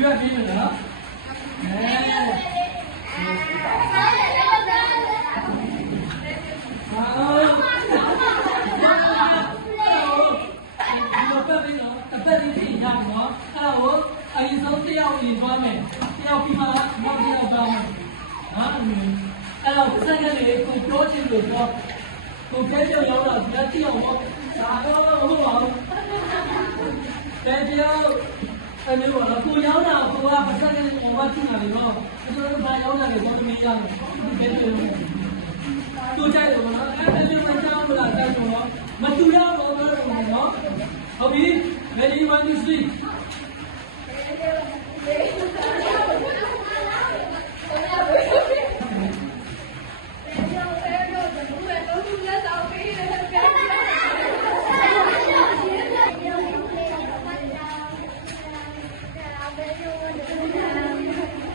ရွက်ပြီးမလားအရင်ဆုံးတယောက်ရင်သွားမယ်တယောက်ပြီးမှနောက်တစ်ယောက်သွားမယ်အဲ့တော့စက်ကလေးကိုပြောချင်လို့တော့ကိုခဲပြောင်းတော့ဒီတယောက်တော့ဒါတော့ဟုတ်ပါဘူးတဲ့တယောက်အဲ့လိုတော့ကိုရောက်တာကိုကပါစက်ကလေးကိုမကြည့်နိုင်တော့ကျွန်တော်တို့ဘာရောက်တာလဲတော့မရဘူးဒီလိုတို့ကြိုက်လို့နော်အဲ့လိုမကြောက်ဘူးလားကြိုက်တော့မတူရတော့ဘူးနော်ဟုတ်ပြီ ready 1 2 3